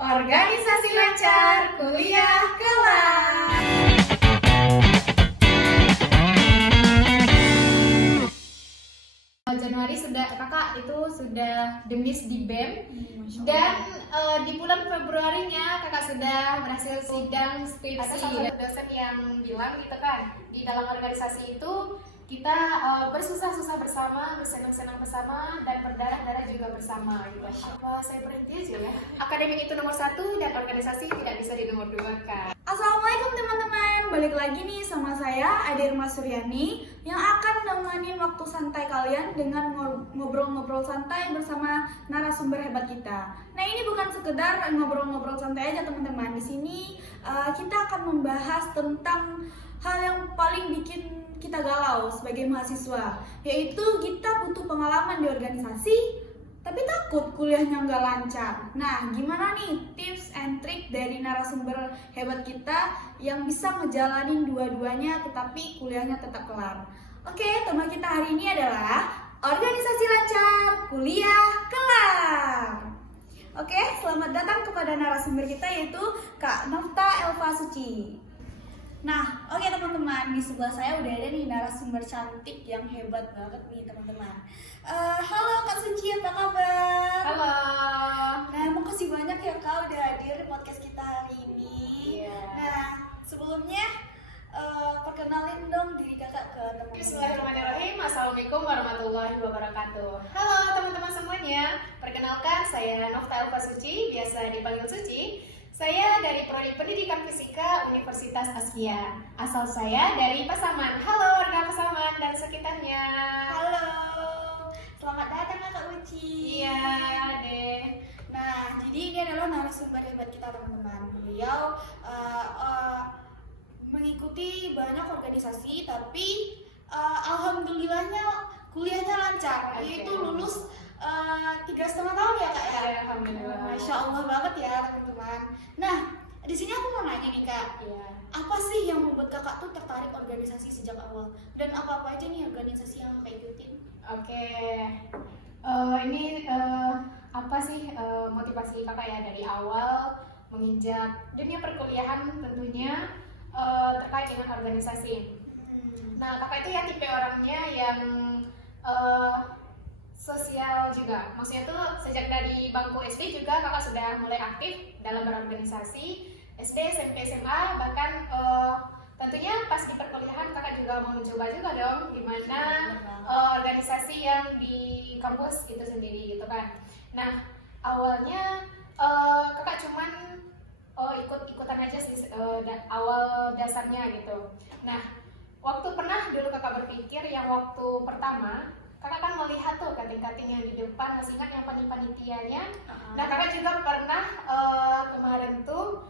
Organisasi lancar, kuliah kelar. Januari kakak demis di BEM dan di bulan Februarinya kakak sudah berhasil sidang skripsi. Ada salah satu dosen yang bilang gitu kan, di dalam organisasi itu kita bersusah-susah bersama, bersenang-senang bersama, dan berdarah-darah juga bersama gitu. Apa saya berhenti aja ya? Akademik itu nomor 1 dan organisasi tidak bisa di nomor 2 kan. Assalamualaikum teman-teman, balik lagi nih sama saya Adirma Suryani yang akan nemenin waktu santai kalian dengan ngobrol-ngobrol santai bersama narasumber hebat kita. Nah, ini bukan sekedar ngobrol-ngobrol santai aja teman-teman. Di sini kita akan membahas tentang hal yang paling bikin kita galau sebagai mahasiswa, yaitu kita butuh pengalaman di organisasi tapi takut kuliahnya nggak lancar. Nah, gimana nih tips and trick dari narasumber hebat kita yang bisa ngejalanin dua-duanya tetapi kuliahnya tetap kelar? Oke, tema kita hari ini adalah organisasi lancar, kuliah kelar. Oke, selamat datang kepada narasumber kita yaitu Kak Nofta Elva Suci. Nah, oke teman-teman, di sebelah saya udah ada nih narasumber cantik yang hebat banget nih teman-teman. Halo Kak Suci, apa kabar? Halo. Nah, makasih banyak ya Kak udah hadir di podcast kita hari ini. Iya. Nah, sebelumnya perkenalin dong diri kakak ke teman-teman. Bismillahirrahmanirrahim. Assalamualaikum warahmatullahi wabarakatuh. Halo teman-teman semuanya. Perkenalkan, saya Nofta Elva Suci, biasa dipanggil Suci. Saya dari Prodi Pendidikan Fisika Universitas Askia. Asal saya dari Pasaman. Halo warga Pasaman dan sekitarnya. Halo, selamat datang Kak Uci. Iya deh. Nah, jadi ini adalah narasumber hebat kita teman-teman. Beliau mengikuti banyak organisasi, tapi alhamdulillahnya kuliahnya lancar. Okay. Yaitu lulus 3,5 tahun ya Kak ya. Alhamdulillah. Masya Allah banget ya teman-teman. Nah, di sini aku mau nanya nih Kak. Iya. Apa sih yang membuat kakak tuh tertarik organisasi sejak awal? Dan apa-apa aja nih organisasi yang kakak ikutin? Oke. Ini apa sih motivasi kakak ya dari awal menginjak dunia perkuliahan tentunya terkait dengan organisasi. Nah, kakak itu ya tipe orangnya yang sosial juga. Maksudnya tuh sejak dari bangku SD juga kakak sudah mulai aktif dalam berorganisasi. SD, SMP, SMA, bahkan tentunya pas di perkuliahan kakak juga mau mencoba juga dong gimana organisasi yang di kampus itu sendiri gitu kan. Nah, awalnya kakak cuman ikut-ikutan aja sih awal dasarnya gitu. Nah, waktu pernah dulu kakak berpikir yang waktu pertama kakak kan melihat tuh kating-kating yang di depan, masih ingat yang panitianya. Nah, kakak juga pernah kemarin tuh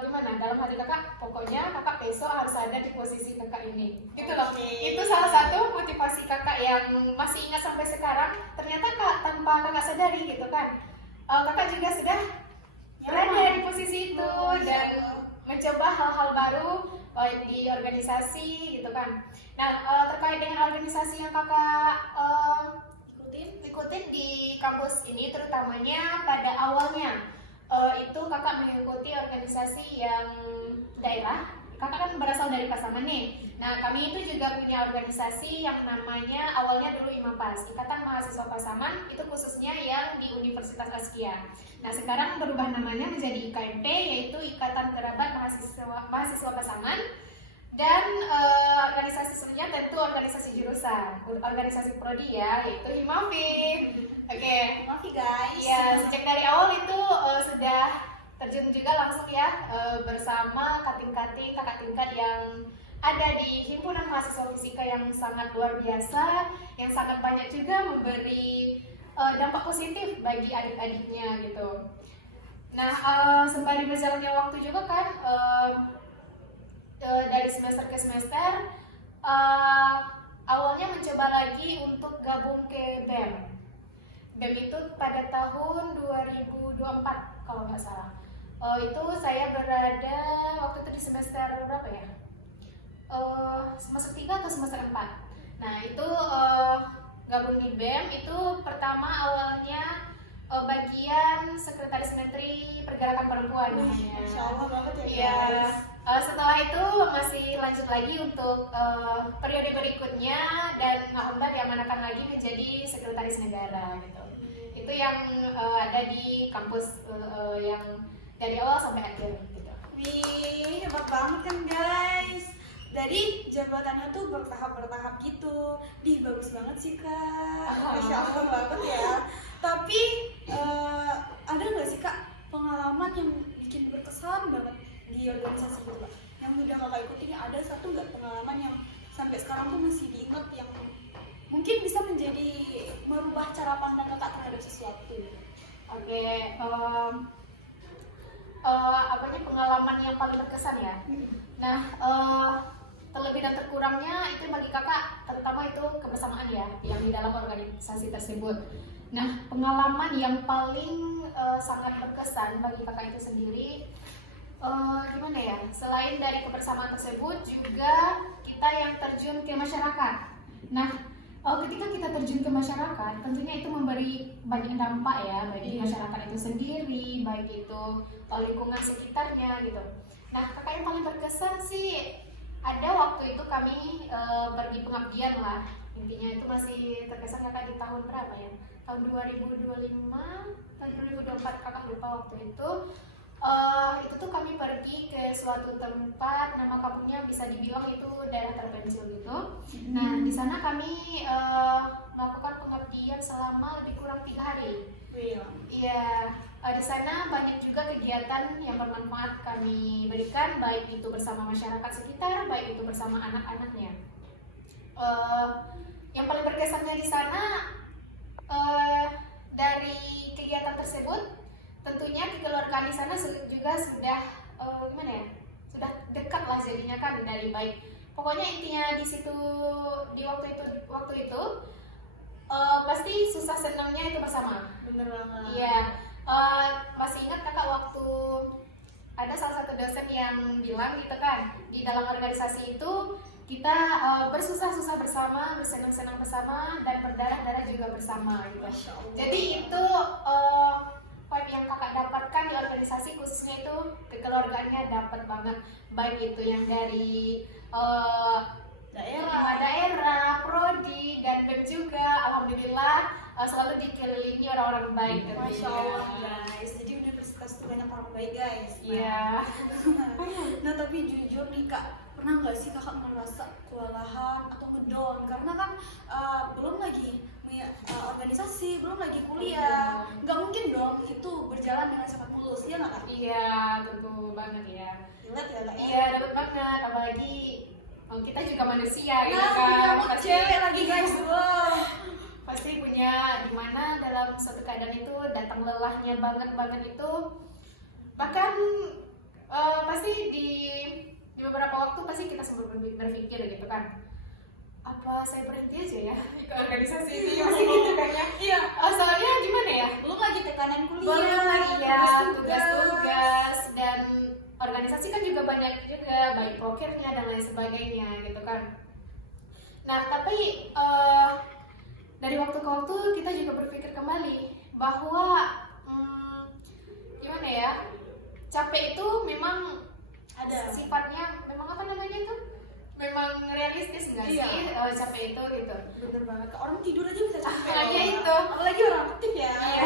gimana dalam hati kakak, pokoknya kakak besok harus ada di posisi kakak ini gitu loh. Itu salah satu motivasi kakak yang masih ingat sampai sekarang. Ternyata kak, tanpa kakak sadari gitu kan, kakak juga sudah berada di posisi itu dan mencoba hal-hal baru di organisasi gitu kan. Nah, terkait dengan organisasi yang kakak ikutin di kampus ini, terutamanya pada awalnya itu kakak mengikuti organisasi yang daerah. Kakak kan berasal dari Pasaman nih. Nah, kami itu juga punya organisasi yang namanya awalnya dulu IMAPAS, Ikatan Mahasiswa Pasaman, itu khususnya yang di Universitas Askia. Nah, sekarang berubah namanya menjadi IKMP, yaitu Ikatan Kerabat Mahasiswa Pasaman. Dan organisasi selanjutnya tentu organisasi jurusan, organisasi prodi ya, yaitu Himafi. Oke, Himafi guys. Ya, sejak dari awal itu sudah terjun juga langsung ya bersama kating-kating kakak tingkat yang ada di himpunan mahasiswa fisika yang sangat luar biasa, yang sangat banyak juga memberi dampak positif bagi adik-adiknya gitu. Nah, sembari berjalannya waktu juga kan dari semester ke semester awalnya mencoba lagi untuk gabung ke BEM. BEM itu pada tahun 2024 kalau nggak salah. Itu saya berada waktu itu di semester berapa ya? Semester 3 atau semester 4. Nah, itu gabung di BEM itu pertama awalnya bagian sekretaris menteri gerakan perempuan Wih, namanya. Masya Allah banget ya Iya. guys. Setelah itu masih lanjut lagi untuk periode berikutnya dan Mbak diamanahkan lagi menjadi sekretaris negara gitu. Itu yang ada di kampus yang dari awal sampai akhir gitu. Wih, hebat banget kan guys. Dari jabatannya tuh bertahap gitu. Bagus banget sih kak. Masya Allah banget ya. Tapi ada nggak sih kak pengalaman yang bikin berkesan banget di organisasi itu kak? Yang udah kakak ikutin, ada satu nggak pengalaman yang sampai sekarang tuh masih diingat, yang mungkin bisa menjadi merubah cara pandang kakak terhadap sesuatu? Oke, apanya pengalaman yang paling berkesan ya? Nah, terlebih dan terkurangnya itu bagi kakak, terutama itu kebersamaan ya, yang di dalam organisasi tersebut. Nah, pengalaman yang paling sangat berkesan bagi kakak itu sendiri, gimana ya? Selain dari kebersamaan tersebut, juga kita yang terjun ke masyarakat. Nah, ketika kita terjun ke masyarakat, tentunya itu memberi banyak dampak ya bagi masyarakat itu sendiri, baik itu lingkungan sekitarnya gitu. Nah, kakak yang paling berkesan sih ada waktu itu kami pergi pengabdian lah. Intinya itu masih terkesan kakak di tahun berapa ya? Tahun 2025, tahun 2024 kakak lupa waktu itu. Itu tuh kami pergi ke suatu tempat, nama kampungnya bisa dibilang itu daerah terpencil gitu. Nah, di sana kami melakukan pengabdian selama lebih kurang 3 hari. Iya, di sana banyak juga kegiatan yang bermanfaat kami berikan, baik itu bersama masyarakat sekitar, baik itu bersama anak-anaknya. Yang paling berkesannya di sana dari kegiatan tersebut, tentunya kekeluargaan di sana juga sudah gimana ya? Sudah dekat lah jadinya kan dari baik. Pokoknya intinya di situ di waktu itu pasti susah senangnya itu bersama. Bener banget. Iya. Masih ingat kakak waktu ada salah satu dosen yang bilang gitu kan, di dalam organisasi itu kita bersusah-susah bersama, bersenang-senang bersama, dan berdarah-darah juga bersama gitu. Jadi itu poin yang kakak dapatkan di organisasi, khususnya itu kekeluargaannya dapat banget, baik itu yang dari daerah, prodi, dan BEM juga. Alhamdulillah selalu dikelilingi orang-orang baik. Masya Allah guys, jadi universitas itu banyak orang baik guys. Iya. Nah tapi jujur nih kak, pernah nggak sih kakak merasa kewalahan atau ngedown karena kan belum lagi organisasi, belum lagi kuliah, nggak mungkin dong itu berjalan dengan cepat mulus, ya nggak kak? Iya, tentu banget ya. Ingat ya kak? Iya, dapat banget, apalagi kita juga manusia gitu Nah, kan. punya Pasti cewek lagi guys, wow. Pasti punya dimana dalam suatu keadaan itu datang lelahnya banget itu, bahkan pasti di beberapa waktu pasti kita sempat berpikir gitu kan, apa saya berhenti aja ya ke organisasi ini, masih gitu kan ya. Iya. Soalnya gimana ya, Belum lagi tekanan kuliah, belum lagi ya tugas-tugas. tugas-tugas, dan organisasi kan juga banyak juga, baik prokernya dan lain sebagainya gitu kan. Nah tapi dari waktu ke waktu kita juga berpikir kembali bahwa gimana ya, capek itu memang Ada. sifatnya memang apa namanya itu, memang realistis nggak sih? Iya. Capek itu gitu. Bener banget, Kak. Orang tidur aja bisa capek. Apalagi loh. itu. Apalagi orang aktif ya. Iya.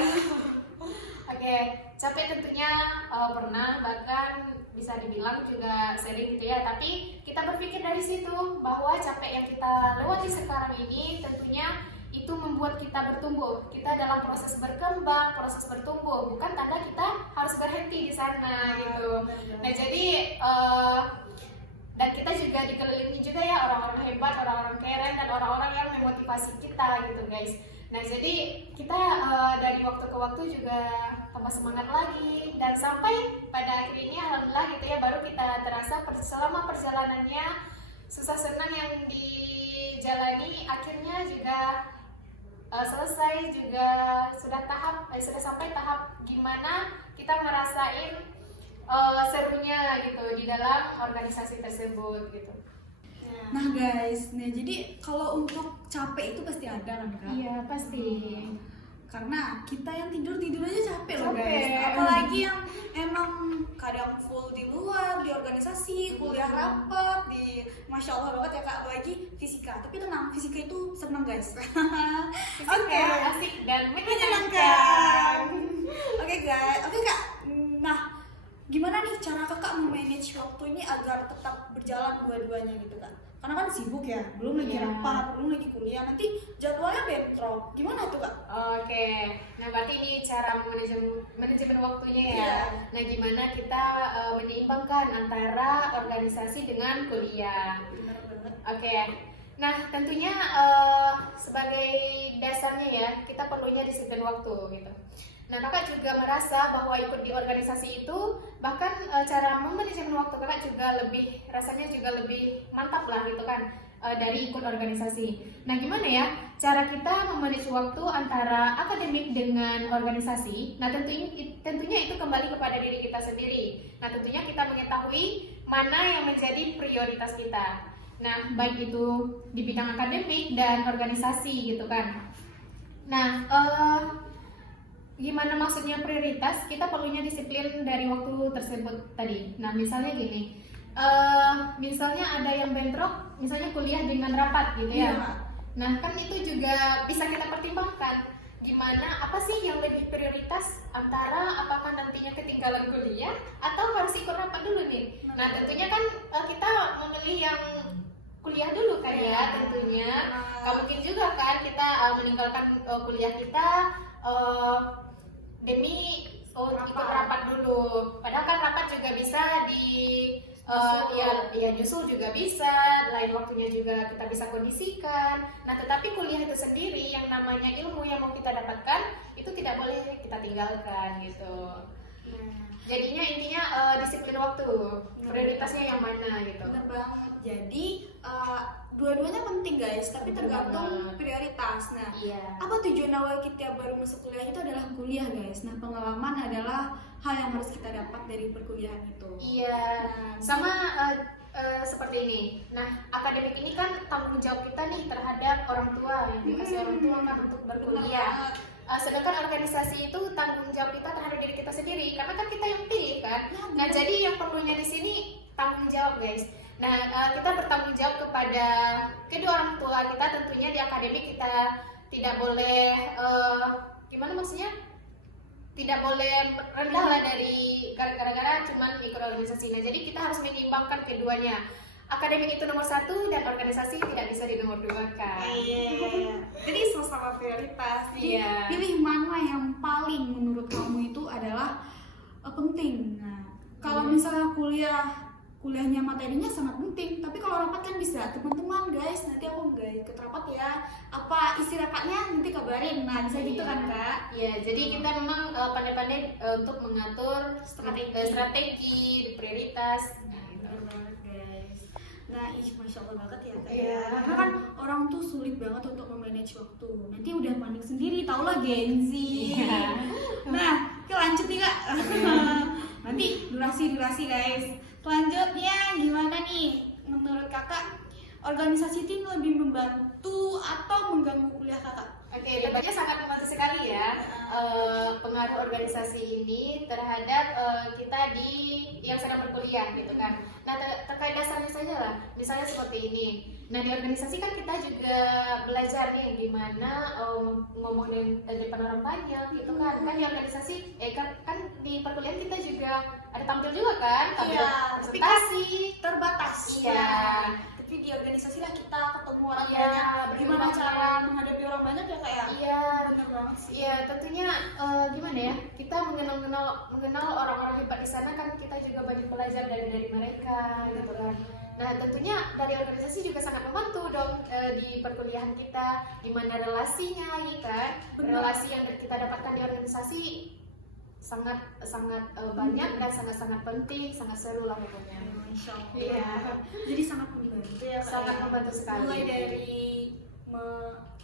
Oke, capek tentunya pernah, bahkan bisa dibilang juga sering gitu ya. Tapi kita berpikir dari situ bahwa capek yang kita lewati sekarang ini tentunya itu membuat kita bertumbuh. Kita dalam proses berkembang, proses bertumbuh, bukan tanda kita harus berhenti di sana gitu. Nah jadi dan kita juga dikelilingi juga ya orang-orang hebat, orang-orang keren, dan orang-orang yang memotivasi kita gitu guys. Nah jadi kita dari waktu ke waktu juga tambah semangat lagi, dan sampai pada akhir ini alhamdulillah gitu ya, baru kita terasa selama perjalanannya susah senang yang dijalani akhirnya juga selesai, juga sudah sampai tahap gimana kita merasain serunya gitu di dalam organisasi tersebut gitu. Nah guys, jadi kalau untuk capek itu pasti ada kan kak? Iya pasti. Karena kita yang tidur aja capek loh Capek. guys. Apalagi yang emang memang kadang full di luar, di organisasi, kuliah rapat, Masya Allah banget ya Kak, apalagi fisika. Tapi tenang, fisika itu senang guys. Oke, asik dan Menyenangkan. Oke guys, oke Kak. Nah, gimana nih cara Kakak memanage waktu ini agar tetap berjalan dua-duanya gitu Kak? Karena kan sibuk ya, belum lagi Iya. rapat, belum lagi kuliah, nanti jadwalnya bentrok. Gimana tuh Kak? Oke, nah berarti ini cara manajemen waktunya ya. Iya. Nah gimana kita menyeimbangkan antara organisasi dengan kuliah. Benar banget. Oke, nah tentunya sebagai dasarnya ya kita perlunya disiplin waktu gitu. Nah kakak juga merasa bahwa ikut di organisasi itu bahkan cara memanajemen waktu kakak juga rasanya juga lebih mantap lah gitu kan dari ikut organisasi. Nah gimana ya cara kita memanage waktu antara akademik dengan organisasi? Nah tentunya itu kembali kepada diri kita sendiri. Nah tentunya kita mengetahui mana yang menjadi prioritas kita. Nah baik itu di bidang akademik dan organisasi gitu kan. Nah gimana maksudnya prioritas? Kita perlunya disiplin dari waktu tersebut tadi. Nah misalnya gini, misalnya ada yang bentrok, misalnya kuliah dengan rapat gitu ya. Iya. Nah kan itu juga bisa kita pertimbangkan. Gimana, apa sih yang lebih prioritas antara apakah nantinya ketinggalan kuliah atau harus ikut rapat dulu nih? Nah tentunya kan kita memilih yang kuliah dulu kan ya tentunya. Gak mungkin juga kan kita meninggalkan kuliah kita demi ikut rapat dulu. Padahal kan rapat juga bisa nyusul juga bisa, lain waktunya juga kita bisa kondisikan. Nah tetapi kuliah itu sendiri yang namanya ilmu yang mau kita dapatkan itu tidak boleh kita tinggalkan gitu. Jadinya intinya disiplin waktu, prioritasnya yang mana gitu. Benar banget. Jadi dua-duanya penting guys, tapi Bener tergantung banget. prioritas. Nah, Iya. apa tujuan awal kita baru masuk kuliah itu adalah kuliah guys. Nah, pengalaman adalah hal yang harus kita dapat dari perkuliahan itu. Iya, sama seperti ini. Nah, akademik ini kan tanggung jawab kita nih terhadap orang tua yang dikasih orang tua kan untuk berkuliah. Sedangkan organisasi itu tanggung jawab kita terhadap diri kita sendiri, karena kan kita yang pilih kan. Nah, jadi yang perlunya di sini tanggung jawab guys. Nah, kita bertanggung jawab kepada kedua orang tua kita, tentunya di akademik kita tidak boleh gimana maksudnya? Tidak boleh rendah lah dari gara-gara cuman ikut organisasi. Nah, jadi kita harus menyeimbangkan keduanya. Akademik itu nomor satu dan organisasi tidak bisa di nomor dua kan. Iya. Jadi sama-sama prioritas. Jadi Iya. pilih mana yang paling menurut kamu itu adalah penting. Nah, kalau Iya. misalnya kuliahnya materinya sangat penting, tapi kalau rapat kan bisa teman-teman guys, nanti aku nggak ikut rapat ya, apa isi rapatnya nanti kabarin. Nah bisa gitu Iya. kan Kak. Iya, jadi kita memang pandai-pandai untuk mengatur strategi prioritas. Bener banget guys. Nah masya Allah banget ya Kak. Iya. Karena kan orang tuh sulit banget untuk memanage waktu. Nanti udah panik sendiri, tau lah Gen Z. Iya. Nah, oke lanjut nih Kak. Nanti durasi guys. Selanjutnya gimana nih menurut Kakak, organisasi itu lebih membantu atau mengganggu kuliah Kakak? Oke, tentunya sangat membantu sekali ya pengaruh organisasi ini terhadap kita yang sedang berkuliah gitu kan. Nah terkait dasarnya saja lah, misalnya seperti ini. Nah di organisasi kan kita juga belajar nih gimana ngomong di depan orang banyak gitu kan. Kan di organisasi, kan di perkuliahan kita juga ada tampil juga kan, tampil Iya, presentasi. Terbatas. Iya. Nah, tapi di organisasi lah kita ketemu orang Iya, banyak. bener Gimana banget. cara menghadapi orang banyak ya Kak ya? Iya. Bener banget sih. Iya, tentunya gimana ya? Kita mengenal orang-orang hebat di sana kan kita juga banyak belajar dari mereka gitu kan. Nah, tentunya dari organisasi juga sangat membantu dong di perkuliahan kita, gimana relasinya ya kan? Benar. Relasi yang kita dapatkan di organisasi sangat banyak dan sangat penting, sangat seru lah pokoknya. Masya Allah. Iya. Jadi sangat membantu ya Kak. Sangat ya? membantu sekali. Mulai dari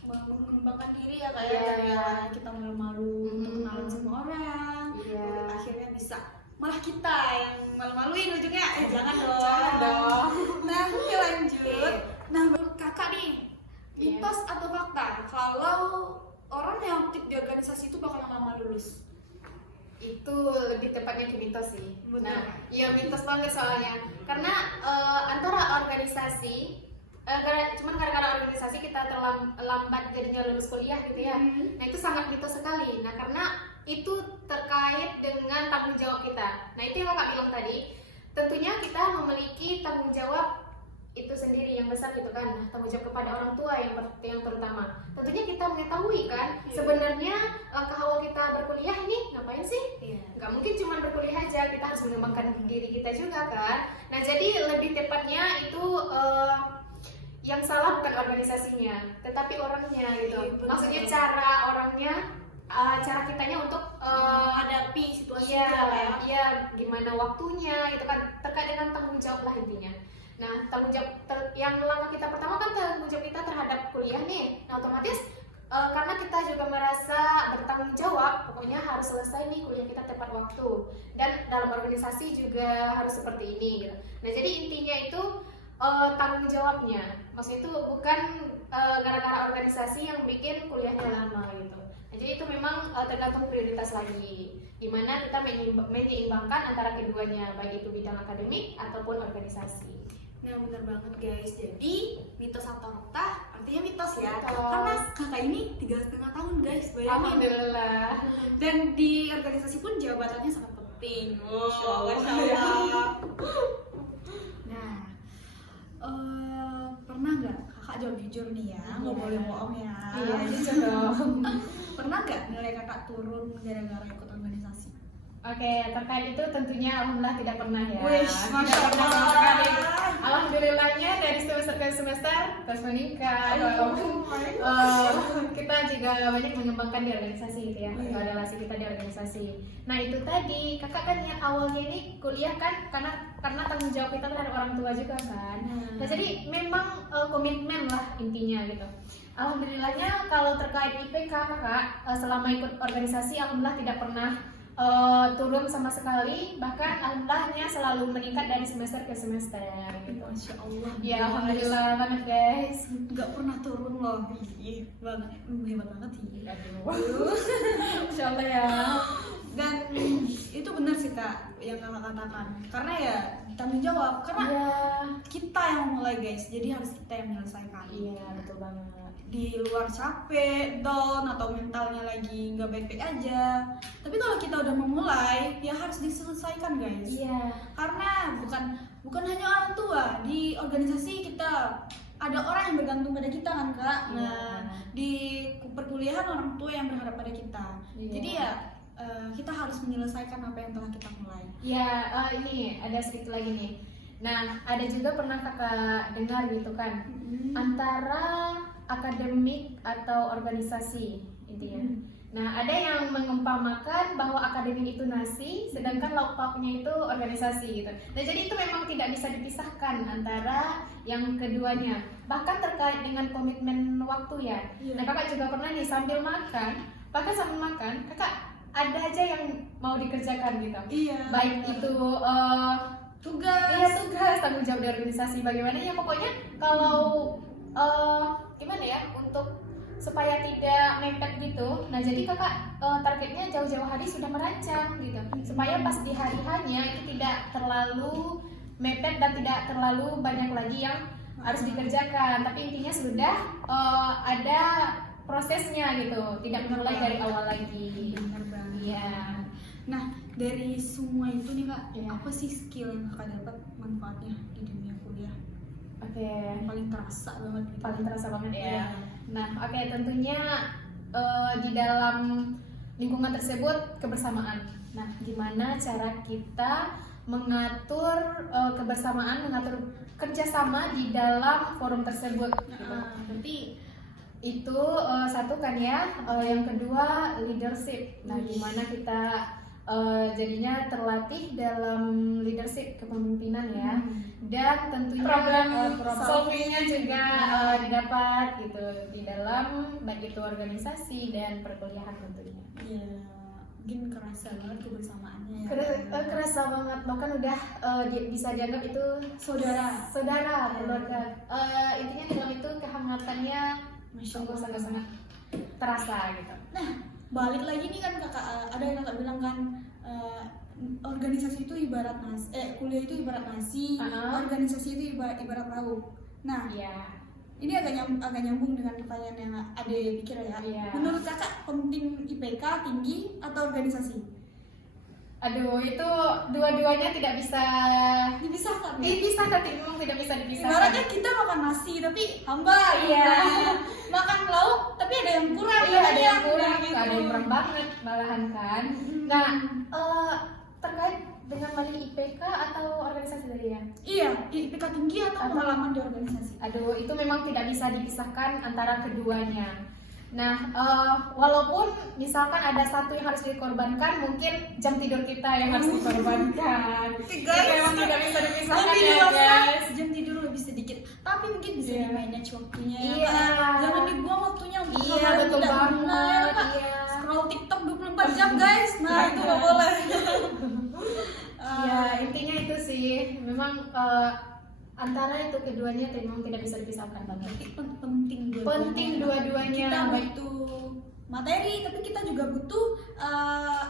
mengembangkan diri ya Kak Iya. ya. Kita malu-malu untuk Mhm. kenalan sama orang. Iya. Akhirnya bisa malah kita yang malu-maluin ujungnya. Jangan dong. Jangan dong. Nah, oke lanjut. Oke. Nah, menurut Kakak nih, Iya. mitos atau fakta kalau orang yang aktif di organisasi itu bakal lama lulus? Itu lebih tepatnya ke mitos sih. Betul. Nah, iya mitos banget soalnya. Karena antara organisasi, cuman gara-gara organisasi kita terlambat jadinya lulus kuliah gitu ya. Nah itu sangat mitos sekali. Nah karena itu terkait dengan tanggung jawab kita. Nah itu yang kakak bilang tadi. Tentunya kita memiliki tanggung jawab itu sendiri yang besar gitu kan. Nah, tanggung jawab kepada orang tua yang terutama. Tentunya kita mengetahui kan sebenarnya langkah awal kita berkuliah ini ngapain sih? Nggak mungkin cuma berkuliah aja, kita harus mengembangkan diri kita juga kan. Nah jadi lebih tepatnya itu yang salah bukan organisasinya, tetapi orangnya gitu. Maksudnya cara orangnya, cara kitanya untuk Menghadapi situasi iya, itu ya. iya, gimana waktunya gitu kan, terkait dengan tanggung jawab lah intinya. Nah, tanggung jawab yang langkah kita pertama kan tanggung jawab kita terhadap kuliah nih. Nah, otomatis karena kita juga merasa bertanggung jawab, pokoknya harus selesai nih kuliah kita tepat waktu. Dan dalam organisasi juga harus seperti ini gitu. Nah, jadi intinya itu tanggung jawabnya. Maksudnya itu bukan gara-gara organisasi yang bikin kuliahnya lama gitu. Nah, jadi itu memang tergantung prioritas lagi. Gimana kita menyeimbangkan antara keduanya, baik itu bidang akademik ataupun organisasi. Nah bener banget guys, jadi mitos atau fakta artinya mitos ya. Mitos. Karena kakak ini 3,5 tahun guys, bayangin. Alhamdulillah. Dan di organisasi pun jabatannya sangat penting. Masya Allah. Masya Allah. Nah, pernah nggak kakak jawab jujur nih ya, nggak Iya. boleh bohong ya. Iya, jujur dong. Pernah nggak nilai kakak turun gara-gara ikut organisasi? Oke, terkait itu tentunya alhamdulillah tidak pernah ya. Wih, Tidak Masya pernah sama Allah. sekali. Alhamdulillahnya dari semester ke semester terus meningkat. Kita juga banyak mengembangkan di organisasi gitu ya, Iya. relasi kita di organisasi. Nah itu tadi kakak kan yang awalnya ini kuliah kan karena tanggung jawab kita terhadap orang tua juga kan. Nah jadi memang komitmen lah intinya gitu. Alhamdulillahnya kalau terkait IPK kakak selama ikut organisasi alhamdulillah tidak pernah turun sama sekali, bahkan alhamdulillahnya selalu meningkat dari semester ke semester gitu. Masya Allah. Ya alhamdulillah banget guys. Nggak pernah turun loh. Ih, banget. Hebat banget sih. Insya Allah ya. Dan itu benar sih kak yang kakak katakan, karena ya tanggung jawab, karena Iya. kita yang memulai guys, jadi harus kita yang menyelesaikan. Iya betul banget. Di luar capek, down atau mentalnya lagi nggak baik-baik aja, tapi kalau kita udah memulai ya harus diselesaikan guys. Iya. Karena bukan hanya orang tua, di organisasi kita ada orang yang bergantung pada kita kan kak. Iya. Nah di perkuliahan orang tua yang berharap pada kita. Iya. Jadi ya kita harus menyelesaikan apa yang telah kita mulai. Ya ini ada sedikit lagi nih. Nah ada juga pernah kakak dengar gitu kan, antara akademik atau organisasi intinya. Nah ada yang mengumpamakan bahwa akademik itu nasi, sedangkan lauk pauknya itu organisasi gitu. Nah jadi itu memang tidak bisa dipisahkan antara yang keduanya. Bahkan terkait dengan komitmen waktu ya. Iya. Nah kakak juga pernah nih sambil makan, bahkan sambil makan kakak ada aja yang mau dikerjakan gitu. Iya. Baik itu tugas. iya tugas, tanggung jawab di organisasi bagaimana ya, pokoknya kalau gimana ya, untuk supaya tidak mepet gitu. Nah jadi kakak targetnya jauh-jauh hari sudah merancang gitu, supaya pas di hari hanya itu tidak terlalu mepet dan tidak terlalu banyak lagi yang harus dikerjakan, tapi intinya sudah ada prosesnya gitu, tidak mulai dari awal lagi. Benar banget. Iya. Nah dari semua itu nih kak, Iya. apa sih skill yang kakak dapat manfaatnya di dunia kuliah? Oke. Yang paling terasa banget gitu. Paling terasa banget ya. Iya. Nah, oke, tentunya di dalam lingkungan tersebut kebersamaan. Nah, gimana cara kita mengatur kebersamaan, mengatur kerjasama di dalam forum tersebut? Gitu. Berarti Itu satu kan ya. Yang kedua leadership. Nah, gimana kita jadinya terlatih dalam leadership kepemimpinan ya. Dan tentunya Problem solvingnya juga didapat gitu di dalam baik itu organisasi dan perkuliahan tentunya. ya mungkin kerasa banget kebersamaannya ya. Kerasa banget, bahkan udah bisa dianggap itu Saudara. keluarga. Intinya dalam itu kehangatannya Masya Allah. sangat-sangat terasa gitu. Nah balik lagi nih kan kakak, ada yang kakak bilang kan organisasi itu ibarat kuliah itu ibarat nasi, organisasi itu ibarat lauk. Nah, ini agak nyambung dengan pertanyaan yang Ade pikir ya. Menurut kakak penting IPK tinggi atau organisasi? Aduh, itu dua-duanya tidak bisa Dipisahkan. dipisahkan, memang tidak bisa dipisahkan. Ibaratnya kita makan nasi tapi hambar. Iya. Makan lauk tapi ada yang kurang. Iya, ada yang kurang, gitu. ada yang kurang banget malahan kan. Nah, terkait dengan balik IPK atau organisasi tadi ya? Iya, IPK tinggi atau pengalaman di organisasi? Aduh, itu memang tidak bisa dipisahkan antara keduanya. Nah, walaupun misalkan ada satu yang harus dikorbankan, mungkin jam tidur kita yang harus dikorbankan. Guys, memang tidak bisa dipisahkan lebih ya dewasa, guys. jam tidur lebih sedikit, tapi mungkin bisa di-manage waktunya ya. Iya. Jangan dibuang waktunya untuk Iya, hal-hal betul tidak banget. guna, ya, Kak. Iya. Scroll TikTok 24 jam guys, nah itu nggak boleh. Iya, intinya itu sih. Memang antara itu keduanya memang tidak bisa dipisahkan banget. Penting Penting dua-duanya. Kita butuh materi, tapi kita juga butuh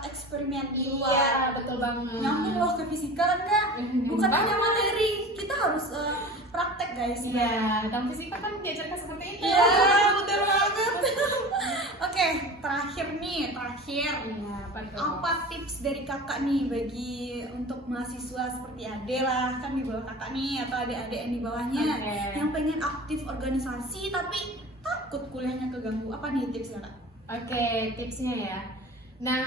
eksperimen di luar. Iya, betul banget. Nyambung loh ke fisika kan Kak? Bukan hanya materi, kita harus praktek guys. Iya, dalam fisika kan diajarkan seperti itu. Iya, betul banget. Oke, terakhir. Iya, apa tuh? Apa tips dari kakak nih bagi untuk mahasiswa seperti Ade lah, kan di bawah kakak nih, atau adik-adik yang di bawahnya yang pengen aktif organisasi tapi takut kuliahnya keganggu. Apa nih tipsnya Kak? Oke, tipsnya ya. Nah,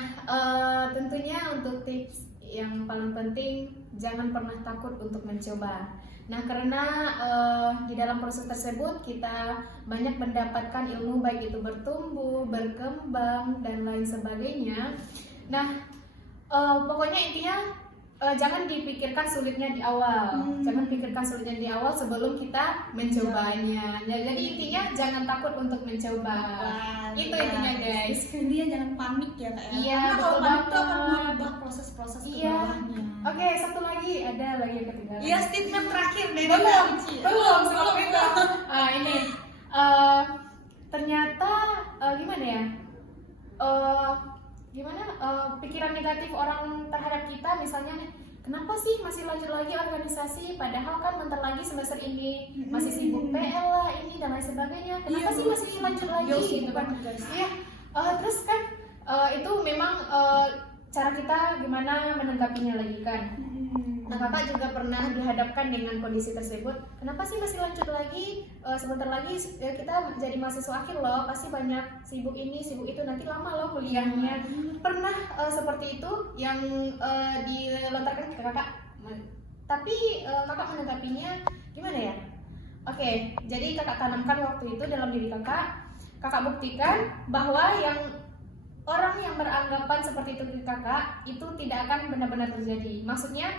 tentunya untuk tips yang paling penting, jangan pernah takut untuk mencoba. Nah, karena di dalam proses tersebut kita banyak mendapatkan ilmu, baik itu bertumbuh, berkembang, dan lain sebagainya. Nah, pokoknya intinya jangan dipikirkan sulitnya di awal. Jangan pikirkan sulitnya di awal sebelum kita mencobanya. Jadi intinya jangan takut untuk mencoba. Itu intinya guys. Intinya jangan panik ya Kak. Iya, Karena kalau betul panik itu akan banget. merubah proses-proses ke Iya. bawahnya. Oke, satu lagi, ada lagi yang ketinggalan. Iya, statement terakhir dari Belum, Kak Uci. sebelum itu. Ini ternyata gimana ya? Pikiran negatif orang terhadap kita, misalnya nih, kenapa sih masih lanjut lagi organisasi, padahal kan bentar lagi semester ini masih sibuk PL lah ini dan lain sebagainya. Kenapa sih masih lanjut lagi? Gitu kan? Iya. Terus kan itu memang cara kita gimana menanggapinya lagi kan. Nah, kakak juga pernah dihadapkan dengan kondisi tersebut. Kenapa sih masih lanjut lagi? Sebentar lagi kita jadi mahasiswa akhir loh, pasti banyak sibuk ini, sibuk itu, nanti lama loh kuliahnya. Pernah seperti itu yang dilontarkan ke kakak. Tapi kakak menanggapinya gimana ya? Oke, jadi kakak tanamkan waktu itu dalam diri kakak. Kakak buktikan bahwa orang yang beranggapan seperti itu ke kakak itu tidak akan benar-benar terjadi. Maksudnya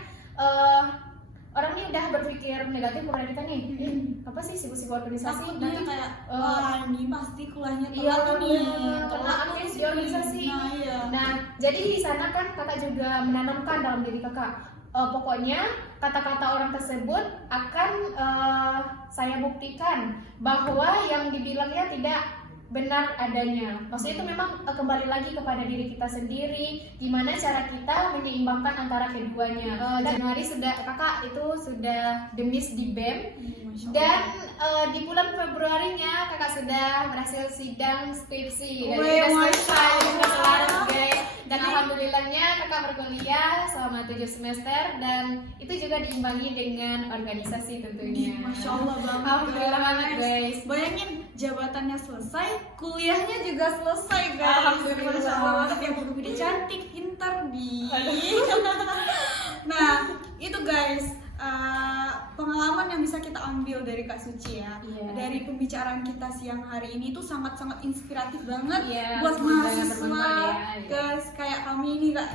orang ini udah berpikir negatif kepada kita nih. Apa sih sibuk-sibuk organisasi? Nanti kayak ini pasti kuliahnya iya, telat nih di organisasi. Iya. Nah, jadi di sana kan kakak juga menanamkan dalam diri kakak. Pokoknya kata-kata orang tersebut akan saya buktikan bahwa yang dibilangnya tidak benar adanya. Maksudnya itu memang kembali lagi kepada diri kita sendiri, gimana cara kita menyeimbangkan antara keduanya. Januari kakak itu sudah demis di BEM, dan di bulan Februarinya kakak sudah berhasil sidang skripsi dan kita selesai juga selaras guys. Dan alhamdulillahnya kakak berkuliah selama 7 semester dan itu juga diimbangi dengan organisasi tentunya. Masya Allah banget. Alhamdulillah banget guys. Bayangin jabatannya selesai, kuliahnya juga selesai guys. Alhamdulillah. Masya Allah banget ya, udah cantik, pintar di. Nah itu guys, pengalaman yang bisa kita ambil dari Kak Suci ya. Dari pembicaraan kita siang hari ini tuh sangat-sangat inspiratif banget buat mahasiswa guys kayak kami ini Kak.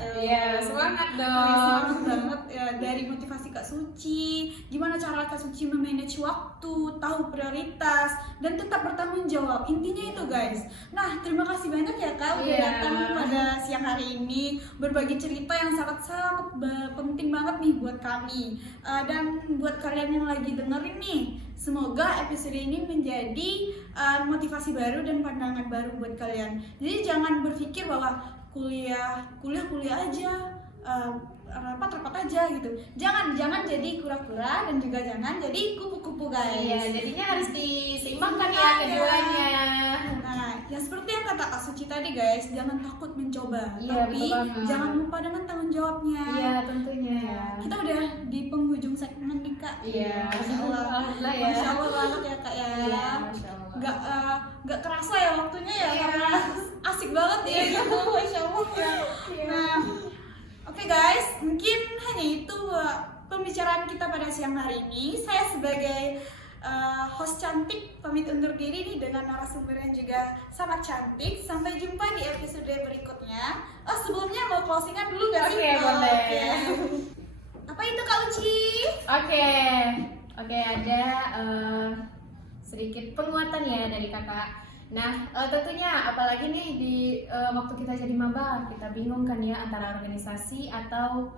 Semangat dong. Semangat banget ya, dari motivasi Kak Suci, gimana cara Kak Suci memanage waktu, tahu prioritas, dan tetap bertanggung jawab. Intinya itu guys. Nah, terima kasih banyak ya Kak udah datang pada siang hari ini berbagi cerita yang sangat-sangat penting banget nih buat kami. Dan buat kalian yang lagi dengerin nih, semoga episode ini menjadi motivasi baru dan pandangan baru buat kalian. Jadi jangan berpikir bahwa kuliah aja, rapat-rapat aja gitu. Jangan jadi kura-kura dan juga jangan jadi kupu-kupu guys. Iya, jadinya harus diseimbangkan ya keduanya. Nah, yang seperti yang kata Kak Suci tadi guys, jangan takut mencoba, Iya, tapi betul banget. jangan lupa dengan tanggung jawabnya. Iya, tentunya. Kita udah di penghujung segmen nih Kak. Iya, Masya Allah. alhamdulillah ya. Masya Allah banget ya Kak ya. Iya, Masya Allah. Nggak kerasa ya waktunya ya, Iya. karena asik banget ya gitu. Masya Allah ya. Iya. Nah, oke guys, mungkin hanya itu pembicaraan kita pada siang hari ini. Saya sebagai host cantik pamit undur diri nih dengan narasumber yang juga sangat cantik. Sampai jumpa di episode berikutnya. Oh, sebelumnya mau closingan dulu gak sih? Oke, boleh. Oke. Apa itu Kak Uci? Oke, ada sedikit penguatan ya dari kakak. Nah, tentunya apalagi nih di waktu kita jadi maba, kita bingung kan ya antara organisasi atau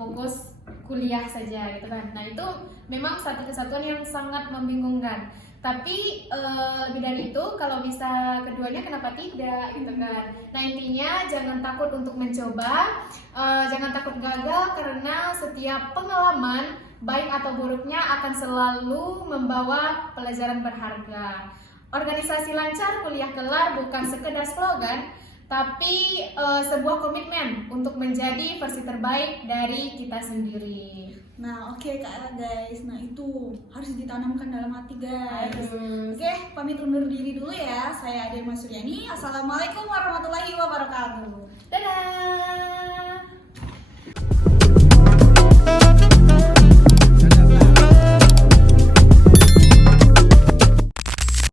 fokus kuliah saja gitu kan. Nah, itu memang satu kesatuan yang sangat membingungkan. Tapi lebih dari itu, kalau bisa keduanya kenapa tidak gitu kan. Nah, intinya jangan takut untuk mencoba, jangan takut gagal karena setiap pengalaman baik atau buruknya akan selalu membawa pelajaran berharga. Organisasi lancar, kuliah kelar bukan sekedar slogan, tapi sebuah komitmen untuk menjadi versi terbaik dari kita sendiri. Nah, oke Kak guys. Nah, itu harus ditanamkan dalam hati guys. Harus. Oke, pamit undur diri dulu ya. Saya Ade Mas Suryani. Assalamualaikum warahmatullahi wabarakatuh. Dadah!